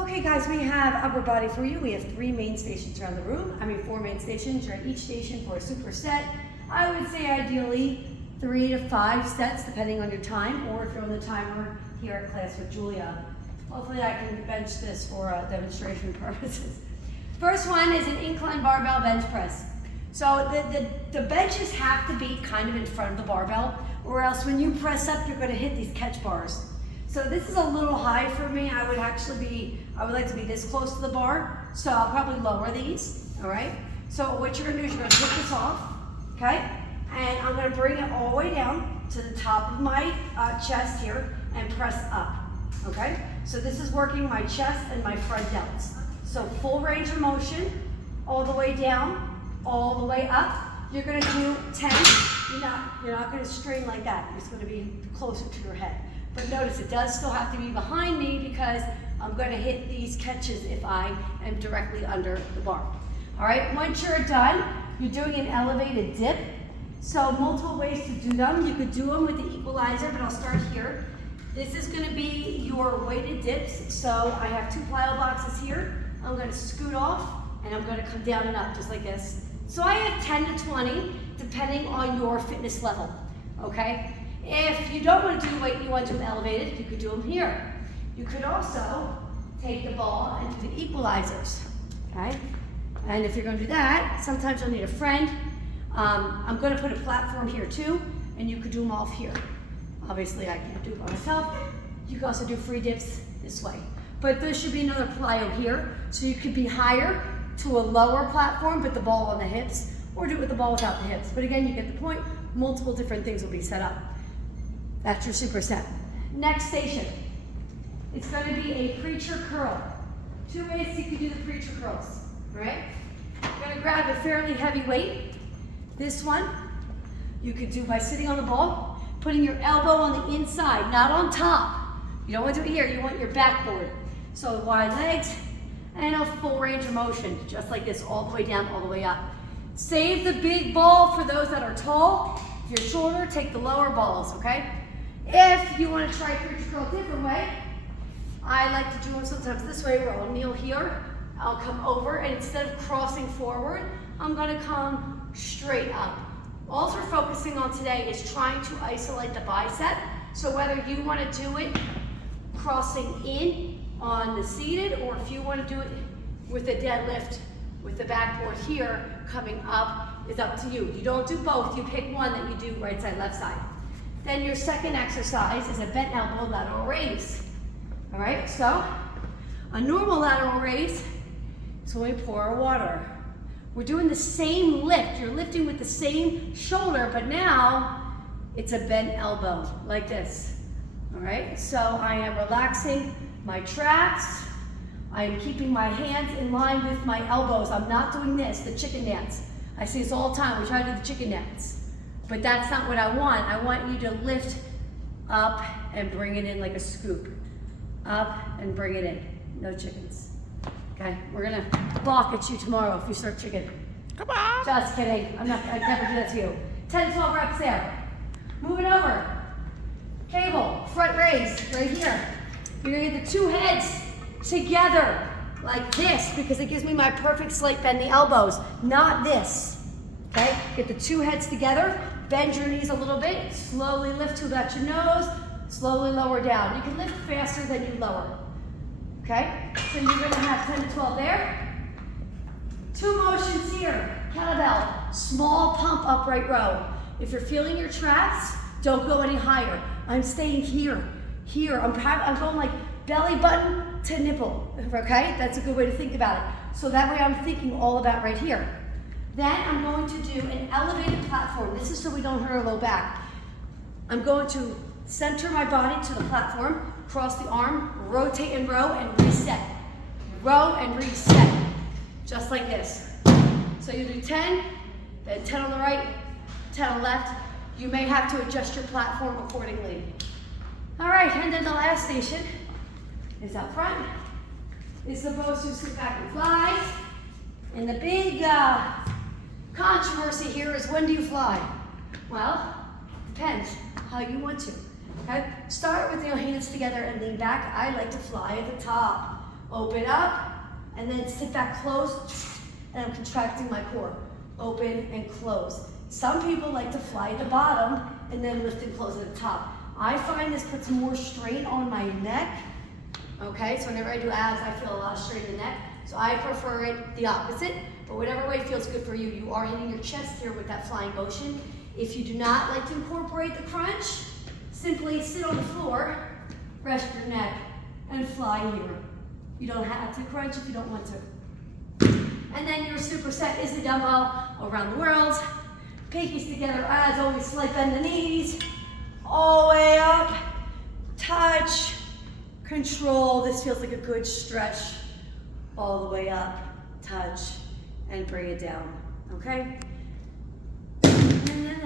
Okay guys, we have upper body for you. We have 3 main stations around the room. 4 main stations. You're at each station for a super set. I would say ideally 3 to 5 sets depending on your time, or if you're on the timer here at class with Julia. Hopefully I can bench this for demonstration purposes. First one is an incline barbell bench press. So the benches have to be kind of in front of the barbell, or else when you press up, you're going to hit these catch bars. So this is a little high for me. I would like to be this close to the bar, so I'll probably lower these, all right? So what you're gonna do is you're gonna take this off, okay? And I'm gonna bring it all the way down to the top of my chest here and press up, okay? So this is working my chest and my front delts. So full range of motion, all the way down, all the way up. You're gonna do 10. You're not gonna strain like that. It's gonna be closer to your head. But notice it does still have to be behind me because I'm going to hit these catches if I am directly under the bar. All right, once you're done, you're doing an elevated dip. So multiple ways to do them. You could do them with the equalizer, but I'll start here. This is going to be your weighted dips. So I have 2 plyo boxes here. I'm going to scoot off and I'm going to come down and up just like this. So I have 10 to 20 depending on your fitness level, okay? If you don't want to do weight, you want to do them elevated, you could do them here. You could also take the ball and do the equalizers, okay? And if you're going to do that, sometimes you'll need a friend. I'm going to put a platform here too, and you could do them off here. Obviously, I can't do it by myself. You can also do free dips this way. But there should be another plyo here, so you could be higher to a lower platform, put the ball on the hips, or do it with the ball without the hips. But again, you get the point. Multiple different things will be set up. That's your superset. Next station. It's going to be a preacher curl. 2 ways you can do the preacher curls, right? You're going to grab a fairly heavy weight. This one, you could do by sitting on the ball, putting your elbow on the inside, not on top. You don't want to do it here, you want your backboard. So wide legs and a full range of motion, just like this, all the way down, all the way up. Save the big ball for those that are tall. If you're shorter, take the lower balls, okay? If you want to try preacher curl a different way, I like to do them sometimes this way where I'll kneel here, I'll come over, and instead of crossing forward, I'm going to come straight up. All we're focusing on today is trying to isolate the bicep. So whether you want to do it crossing in on the seated, or if you want to do it with a deadlift with the backboard here coming up, is up to you. You don't do both, you pick one that you do right side, left side. Then your second exercise is a bent elbow lateral raise. All right, so a normal lateral raise is when we pour our water. We're doing the same lift. You're lifting with the same shoulder, but now it's a bent elbow like this. All right, so I am relaxing my traps. I am keeping my hands in line with my elbows. I'm not doing this, the chicken dance. I see this all the time. We try to do the chicken dance. But that's not what I want. I want you to lift up and bring it in like a scoop. Up and bring it in. No chickens. Okay? We're gonna balk at you tomorrow if you start chicken. Come on. Just kidding. I'd never do that to you. 10 to 12 reps there. Moving over. Cable, front raise, right here. You're gonna get the 2 heads together like this because it gives me my perfect slight bend the elbows, not this. Okay? Get the 2 heads together. Bend your knees a little bit, slowly lift to about your nose, slowly lower down. You can lift faster than you lower, okay? So you're gonna have 10 to 12 there. 2 motions here, kettlebell, small pump upright row. If you're feeling your traps, don't go any higher. I'm staying here. I'm going like belly button to nipple, okay? That's a good way to think about it. So that way I'm thinking all about right here. Then I'm going to do an elevated platform. This is so we don't hurt our low back. I'm going to center my body to the platform, cross the arm, rotate and row, and reset. Row and reset, just like this. So you do 10, then 10 on the right, 10 on the left. You may have to adjust your platform accordingly. All right, and then the last station is up front. It's supposed to sit back and fly. And the big controversy here is, when do you fly? Well, depends how you want to. Okay? Start with your hands together and lean back. I like to fly at the top. Open up, and then sit back close, and I'm contracting my core. Open and close. Some people like to fly at the bottom and then lift and close at the top. I find this puts more strain on my neck. Okay, so whenever I do abs, I feel a lot of strain in the neck. So I prefer it the opposite, but whatever way feels good for you. You are hitting your chest here with that flying motion. If you do not like to incorporate the crunch, simply sit on the floor, rest your neck, and fly here. You don't have to crunch if you don't want to. And then your superset is the dumbbell around the world. Pinkies together as always, slight bend the knees. All the way up, touch, control. This feels like a good stretch. All the way up, touch, and bring it down, okay? And then